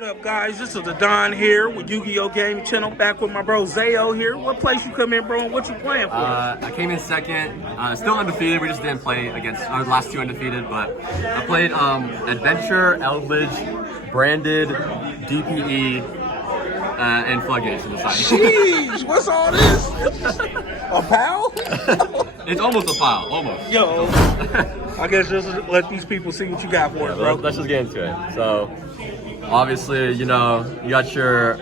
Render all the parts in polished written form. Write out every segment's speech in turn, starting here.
What up, guys? This is the Don here with Yugioh Game Channel, back with my bro Xeyo here. What place you come in, bro, and what you playing for? I came in second, still undefeated. We just didn't play against our last two undefeated, but I played Adventure, Eldlich, Branded, DPE, and Floodgates in the side. Jeez, what's all this? A pal? It's almost a pile, almost. Yo, I guess just let these people see what you got for us, bro. Let's just get into it. So, obviously, you know, you got your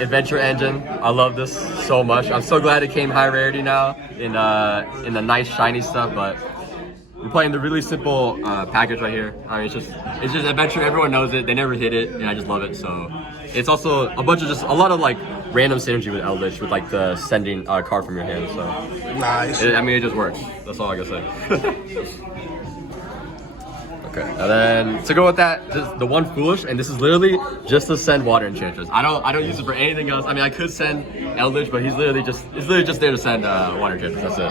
Adventure engine. I love this so much. I'm so glad it came high rarity now in the nice shiny stuff, but we're playing the really simple package right here. I mean, it's just Adventure. Everyone knows it. They never hit it, and I just love it. So it's also a lot of like random synergy with Eldlich, with like the sending card from your hand. So Nice. I mean, it just works. That's all I gotta say. Okay, and then to go with that, the one foolish, and this is literally just to send water enchanters. I don't use it for anything else. I mean, I could send Eldlich, but he's literally just there to send water enchanters. That's it.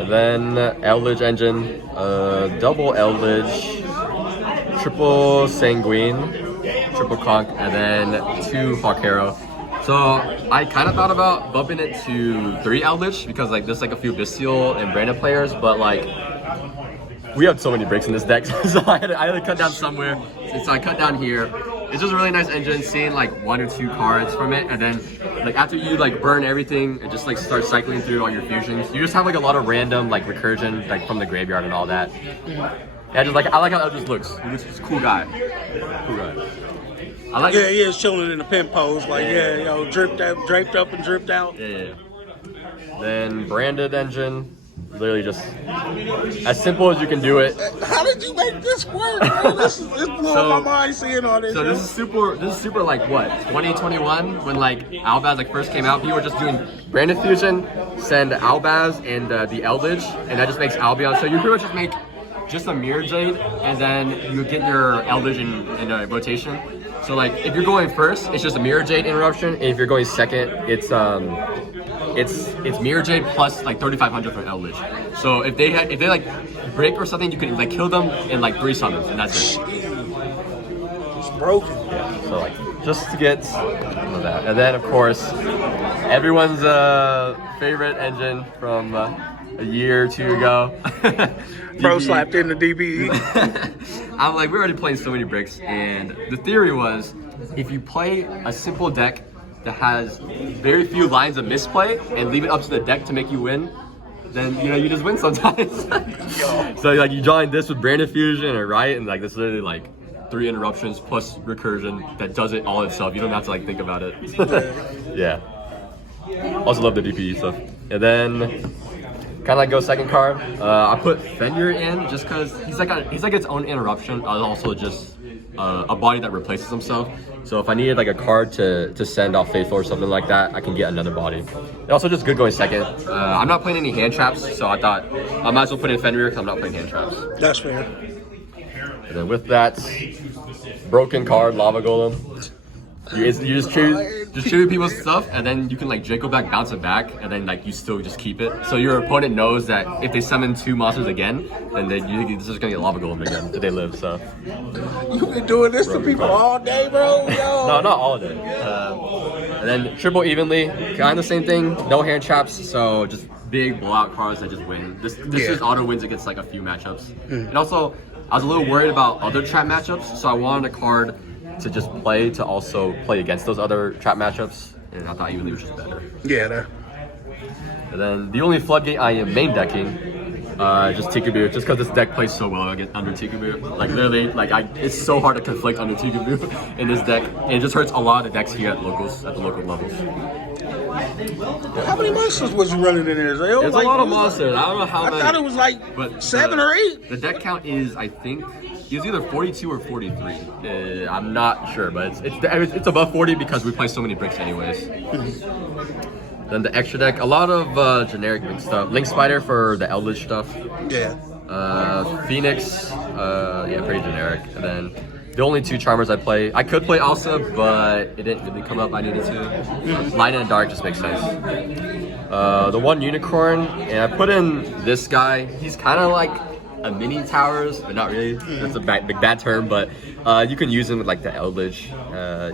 And then Eldlich engine, double Eldlich, triple Sanguine, triple Conch, and then two Hawkero. So I kind of thought about bumping it to 3 Eldlich because like there's like a few Bestial and Branded players, but like we have so many breaks in this deck, so I had to cut down somewhere. So I cut down here. It's just a really nice engine, seeing like 1 or 2 cards from it, and then like after you like burn everything and just like start cycling through all your fusions, you just have like a lot of random like recursion like from the graveyard and all that. Yeah, I like how Eldlich looks. He's a cool guy. Cool guy. I like Yeah, he is chilling in the pin pose, like draped up and dripped out. Yeah. Then Branded engine. Literally just as simple as you can do it. How did you make this work, bro? This blowing my mind seeing all this. So this is super like what, 2021 when like Albaz like first came out. People were just doing Branded Fusion, send Albaz and the Eldlich, and that just makes Albion. So you pretty much just make just a Mirror Jade, and then you get your Eldlich in a rotation. So like if you're going first, it's just a Mirror Jade interruption, and if you're going second, it's Mirror Jade plus like 3,500 from Eldlich. So if they like break or something, you can like kill them in like 3 summons, and that's it. It's broken. Yeah. So like just to get that, and then of course everyone's favorite engine from a year or 2 ago. Bro slapped in the DBE. I'm like, we're already playing so many bricks, and the theory was if you play a simple deck that has very few lines of misplay and leave it up to the deck to make you win, then you know you just win sometimes. So like you join this with Branded Fusion or Riot, and like this is literally like 3 interruptions plus recursion that does it all itself. You don't have to like think about it. Yeah. Also love the DPE stuff. And then kind of like go second card. I put Fenrir in just because he's like its own interruption. Also just a body that replaces himself. So if I needed like a card to send off Faithful or something like that, I can get another body. And also just good going second. I'm not playing any hand traps, so I thought I might as well put in Fenrir because I'm not playing hand traps. That's fair. And then with that, broken card, Lava Golem. You just choose people's stuff, and then you can like Draco back, bounce it back, and then like you still just keep it. So your opponent knows that if they summon 2 monsters again, then you're just gonna get Lava Golem again if they live. So You've been doing this to people all day, bro. Yo. no, not all day. And then triple evenly, kind of the same thing. No hand traps, so just big blowout cards that just win. This just auto wins against like a few matchups. And also, I was a little worried about other trap matchups, so I wanted a card to just play to also play against those other trap matchups, and I thought evenly was just better. Yeah, there. And then the only Floodgate I am main decking, just Tikaboo, just because this deck plays so well under Tikaboo. Like literally, like it's so hard to conflict under Tikaboo in this deck, and it just hurts a lot of the decks here at the local levels. How many monsters was you running in there? There's like, a lot of monsters. I don't know how many. I thought it was like 7 or 8. The deck count is, I think, it was either 42 or 43. I'm not sure, but it's above 40 because we play so many bricks anyways. Then the extra deck, a lot of generic Link stuff. Link Spider for the Eldlich stuff. Yeah. Phoenix, yeah, pretty generic. And then the only 2 Charmers I play, I could play Alsa, but it didn't really come up I needed to. Light and Dark just makes sense. The one Unicorn, and I put in this guy. He's kind of like a mini towers, but not really. That's a bad term, but you can use them with like the eldlich.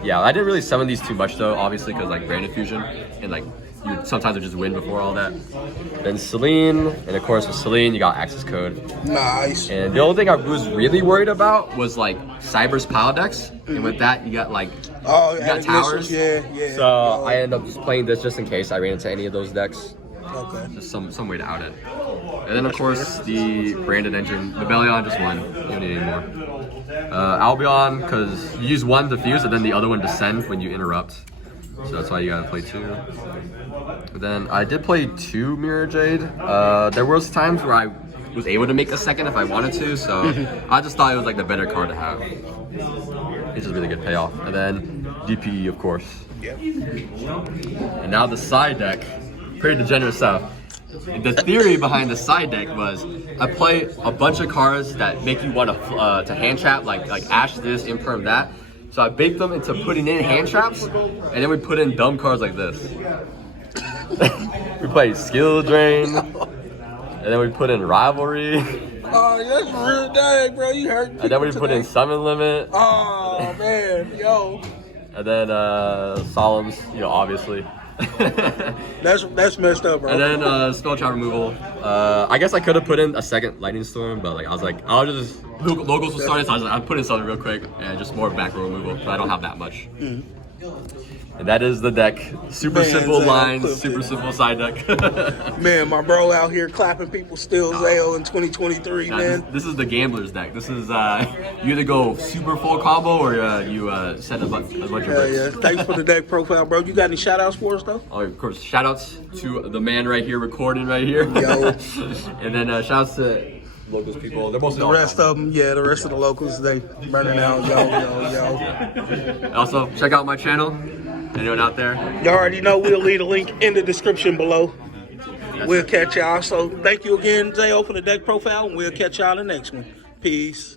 Yeah, I didn't really summon these too much though, obviously, because like branded fusion and like you sometimes would just win before all that. Then Celine, and of course with Celine you got access code. Nice. And the only thing I was really worried about was like Cyber's pile decks, and with that you got like you got towers. Yeah. So I ended up just playing this just in case I ran into any of those decks. Okay. Just some way to out it. And then of course the branded engine, Rebellion, just one. You don't need any more. Albion, because you use one to fuse and then the other one to send when you interrupt. So that's why you gotta play 2. But then I did play 2 Mirror Jade. There was times where I was able to make a second if I wanted to, so I just thought it was like the better card to have. It's just really good payoff. And then DPE, of course. Yeah. And now the side deck, pretty degenerate stuff. The theory behind the side deck was I play a bunch of cards that make you want to hand trap, like Ash this, Imperm that. So I baked them into putting in hand traps, and then we put in dumb cards like this. We played Skill Drain, and then we put in Rivalry. Oh, that's real dang, bro. You hurt. And then we put in Summon Limit. Oh man, yo. And then Solemns, obviously. That's messed up, bro. And then spell trap removal. I guess I could have put in a second lightning storm, but like I was like, I'll just locals will start, so I was like, I'll put in something real quick and just more back row removal. But I don't have that much. And that is the deck. Super simple lines, super simple side deck. Man, my bro out here clapping people still Xeyo in 2023, man. This is the gambler's deck. This is you either go super full combo or you set a bunch of bricks. Yeah. Thanks for the deck profile, bro. You got any shout outs for us though? Oh, of course. Shout outs to the man right here recording right here. Yo. And then shout outs to locals people. They're mostly the rest of them, the rest of the locals, they burning out. Yo. Also, check out my channel. Anyone out there? You already know we'll leave a link in the description below. We'll catch y'all. So thank you again, Xeyo, for the deck profile, and we'll catch y'all in the next one. Peace.